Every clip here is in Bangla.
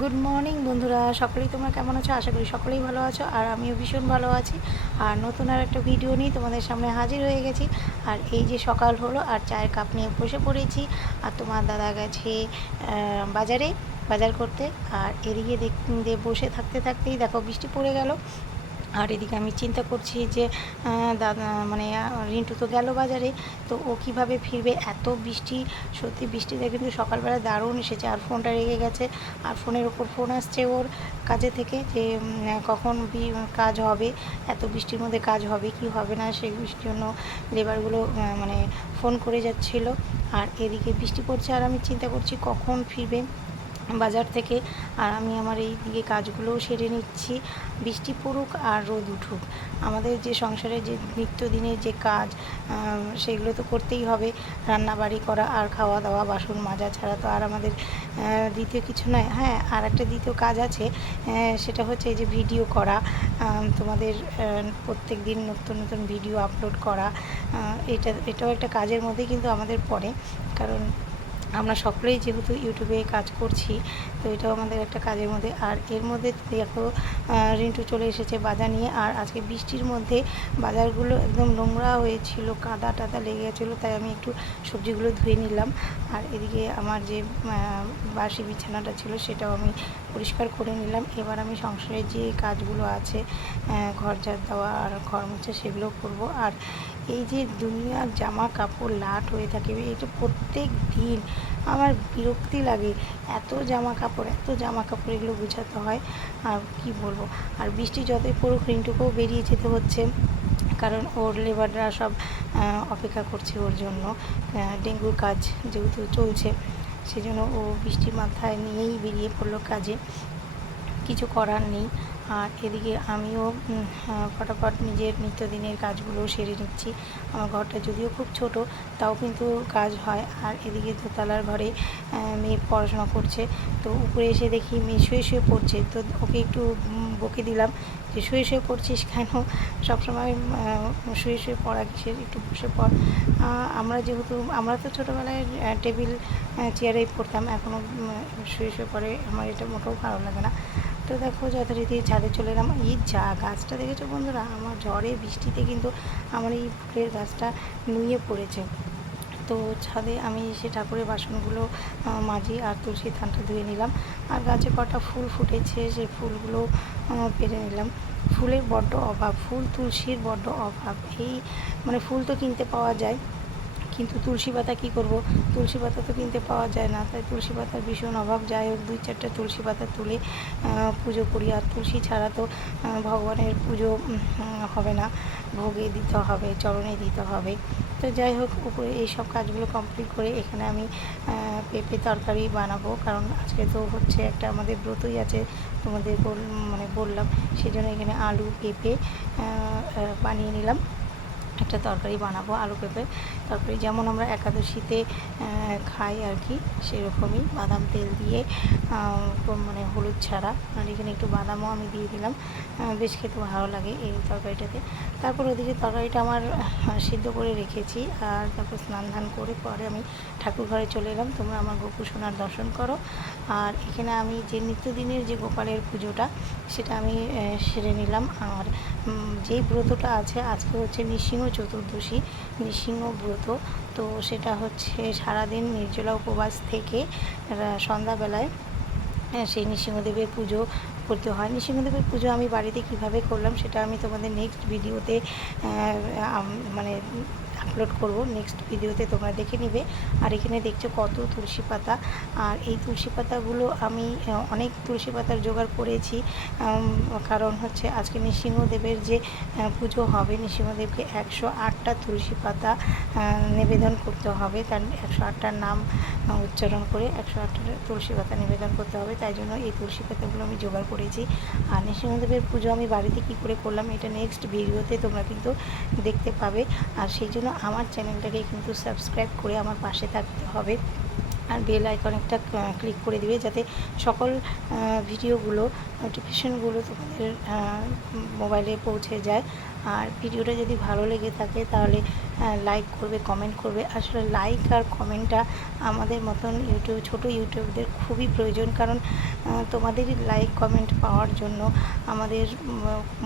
গুড মর্নিং বন্ধুরা। সকলেই তোমরা কেমন আছো? আশা করি সকলেই ভালো আছো, আর আমিও ভীষণ ভালো আছি। আর নতুন আর একটা ভিডিও নিয়ে তোমাদের সামনে হাজির হয়ে গেছি। আর এই যে সকাল হলো, আর চায়ের কাপ নিয়ে বসে পড়েছি। আর তোমার দাদা গেছে বাজারে, বাজার করতে। আর এদিকে দেখতে বসে থাকতে থাকতেই দেখো বৃষ্টি পড়ে গেল। আর এদিকে আমি চিন্তা করছি যে দাদা মানে রিন্টু তো গেল বাজারে, তো ও কীভাবে ফিরবে? এত বৃষ্টি, সত্যি বৃষ্টিতে কিন্তু সকালবেলা দারুণ এসেছে। আর ফোনটা রেগে গেছে, আর ফোনের ওপর ফোন আসছে ওর কাজে থেকে যে কখন কাজ হবে, এত বৃষ্টির মধ্যে কাজ হবে, কি হবে না, সেই বৃষ্টির জন্য লেবারগুলো মানে ফোন করে যাচ্ছিল। আর এদিকে বৃষ্টি পড়ছে, আর আমি চিন্তা করছি কখন ফিরবে। বাজার থেকে আর আমি আমার এই দিকে কাজগুলোও সেরে নিচ্ছি। বৃষ্টি পড়ুক আর রোদ উঠুক। আমাদের যে সংসারে যে নিত্যদিনের যে কাজ সেগুলো তো করতেই হবে। রান্না বাড়ি করা আর খাওয়া দাওয়া বাসন মাজা ছাড়া তো আর আমাদের দ্বিতীয় কিছু নয়। হ্যাঁ আর একটা দ্বিতীয় কাজ আছে সেটা হচ্ছে যে ভিডিও করা। তোমাদের প্রত্যেক দিন নতুন নতুন ভিডিও আপলোড করা। এটা, এটাও একটা কাজের মধ্যে কিন্তু আমাদের পড়ে। কারণ আমরা সকলেই যেহেতু ইউটিউবে কাজ করছি, তো এটাও আমাদের একটা কাজের মধ্যে। আর এর মধ্যে দেখো রিন্টু চলে এসেছে বাজার নিয়ে, আর আজকে বৃষ্টির মধ্যে বাজারগুলো একদম নোংরা হয়েছিল, কাদা টাদা লেগে গেছিল, তাই আমি একটু সবজিগুলো ধুয়ে নিলাম। আর এদিকে আমার যে বাসি বিছানাটা ছিল, সেটাও আমি পরিষ্কার করে নিলাম। এবার আমি সংসারের যে কাজগুলো আছে ঘর ঝাড় দেওয়া আর ঘর মোছা সেগুলো করব। আর এই যে দুনিয়ার জামা কাপড় লাট হয়ে থাকে এটা প্রত্যেক দিন আমার বিরক্তি লাগে। এত জামা কাপড় এত জামা কাপড় এগুলো গুছাতে হয়, আর কি বলব? আর বৃষ্টি যতই পড়ুক রিন্টুকেও বেরিয়ে যেতে হচ্ছে। কারণ ওর লেবাররা সব অপেক্ষা করছে ওর জন্য। ডেঙ্গুর কাজ যেহেতু চলছে সেজন্য ও বৃষ্টি মাথায় নিয়েই বেরিয়ে পড়ল কাজে। কিছু করার নেই। আর এদিকে আমিও ফটাফট নিজের নিত্যদিনের কাজগুলো সেরে নিচ্ছি। আমার ঘরটা যদিও খুব ছোট, তাও কিন্তু কাজ হয়। আর এদিকে দোতলার ঘরে মেয়ে পড়াশোনা করছে। তো উপরে এসে দেখি মেয়ে শুয়ে শুয়ে পড়ছে। তো ওকে একটু বকে দিলাম যে, শুয়ে শুয়ে পড়ছিস কেন? সবসময় শুয়ে শুয়ে পড়া, কিসের একটু বসে পড়। আমরা যেহেতু, আমরা তো ছোটোবেলায় টেবিল চেয়ারেই পড়তাম। এখনও শুয়ে শুয়ে পড়ে। আমার এটা মোটেও ভালো লাগে না। তো দেখো যথারীতি ছাদে চলে এলাম। এই যা গাছটা দেখেছ বন্ধুরা? আমার ঝড়ে, বৃষ্টিতে কিন্তু আমার এই ফুলের গাছটা নুয়ে পড়েছে। তো ছাদে আমি সে ঠাকুরের বাসনগুলো মাজি আর তুলসী থানটা ধুয়ে নিলাম। আর গাছে কটা ফুল ফুটেছে সেই ফুলগুলো পেরে নিলাম। ফুলের বড্ড অভাব, ফুল তুলসীর বড্ড অভাব। এই মানে ফুল তো কিনতে পাওয়া যায়। কিন্তু তুলসী পাতা কী করব? তুলসী পাতা তো কিনতে পাওয়া যায় না, তাই তুলসী পাতার ভীষণ অভাব। যাই হোক, দুই চারটে তুলসী পাতা তুলে পুজো করি। আর তুলসী ছাড়া তো ভগবানের পুজো হবে না। ভোগে দিতে হবে, চরণে দিতে হবে। তো যাই হোক, উপরে এই সব কাজগুলো কমপ্লিট করে এখানে আমি পেঁপে তরকারি বানাবো। কারণ আজকে তো হচ্ছে একটা আমাদের ব্রতই আছে, তোমাদের বল মানে বললাম। সেই জন্য এখানে আলু, পেঁপে বানিয়ে নিলাম। একটা তরকারি বানাবো আলু পেঁপে। তরকারি যেমন আমরা একাদশীতে খাই আর কি, সেরকমই বাদাম তেল দিয়ে মানে হলুদ ছাড়া। আর এখানে একটু বাদামও আমি দিয়ে দিলাম বেশ খেতে ভালো লাগে এই তরকারিটাতে। তারপর ওদিকে তরকারিটা আমার সিদ্ধ করে রেখেছি আর তারপর স্নান ধান করে পরে আমি ঠাকুর ঘরে চলে এলাম। তোমরা আমার গোপু সোনার দর্শন করো। আর এখানে আমি যে নিত্যদিনের যে গোপালের পুজোটা, সেটা আমি সেরে নিলাম। আর যেই ব্রতটা আছে, আজকে হচ্ছে নৃসিংহ চতুর্দশী, নৃসিংহ ব্রত। তো সেটা হচ্ছে সারাদিন নির্জলা উপবাস থেকে সন্ধ্যাবেলায় সেই নৃসিংহদেবের পুজো করতে হয়। নৃসিংহদেবের পুজো আমি বাড়িতে কীভাবে করলাম সেটা আমি তোমাদের নেক্সট ভিডিওতে মানে আপলোড করব। নেক্সট ভিডিওতে তোমরা দেখে নিবে। আর এখানে দেখছ কত তুলসী পাতা। আর এই তুলসী পাতাগুলো আমি অনেক তুলসী পাতার জোগাড় করেছি। কারণ হচ্ছে আজকে নৃসিংহদেবের যে পুজো হবে, নৃসিংহদেবকে একশো আটটা তুলসী পাতা নিবেদন করতে হবে। তার একশো আটটার নাম উচ্চারণ করে একশো আটটা তুলসী পাতা নিবেদন করতে হবে। তাই জন্য এই তুলসী পাতাগুলো আমি জোগাড় করেছি। আর নৃসিংহদেবের পুজো আমি বাড়িতে কী করে করলাম, এটা নেক্সট ভিডিওতে তোমরা কিন্তু দেখতে পাবে। আর সেই জন্য আমার চ্যানেলটাকে কিন্তু সাবস্ক্রাইব করে আমার পাশে থাকতে হবে। আর বেল আইকনেরটা ক্লিক করে দিবে যাতে সকল ভিডিওগুলো নোটিফিকেশনগুলো তোমাদের মোবাইলে পৌঁছে যায়। আর ভিডিওটা যদি ভালো লেগে থাকে তাহলে লাইক করবে কমেন্ট করবে। আসলে লাইক আর কমেন্টটা আমাদের মতন ইউটিউব, ছোট ইউটিউবদের খুবই প্রয়োজন। কারণ তোমাদেরই লাইক কমেন্ট পাওয়ার জন্য আমাদের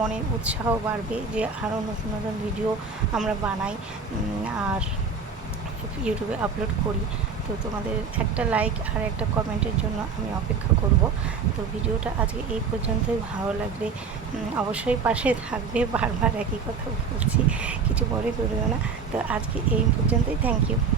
মনে উৎসাহ বাড়বে যে আরও নতুন নতুন ভিডিও আমরা বানাই আর ইউটিউবে আপলোড করি। তো তোমাদের একটা লাইক আর একটা কমেন্টের জন্য আমি অপেক্ষা করব। তো ভিডিওটা আজকে এই পর্যন্তই। ভালো লাগবে অবশ্যই পাশে থাকবে। বারবার একই কথা বলছি, কিছু মনে করিও না। তো আজকে এই পর্যন্তই। Thank you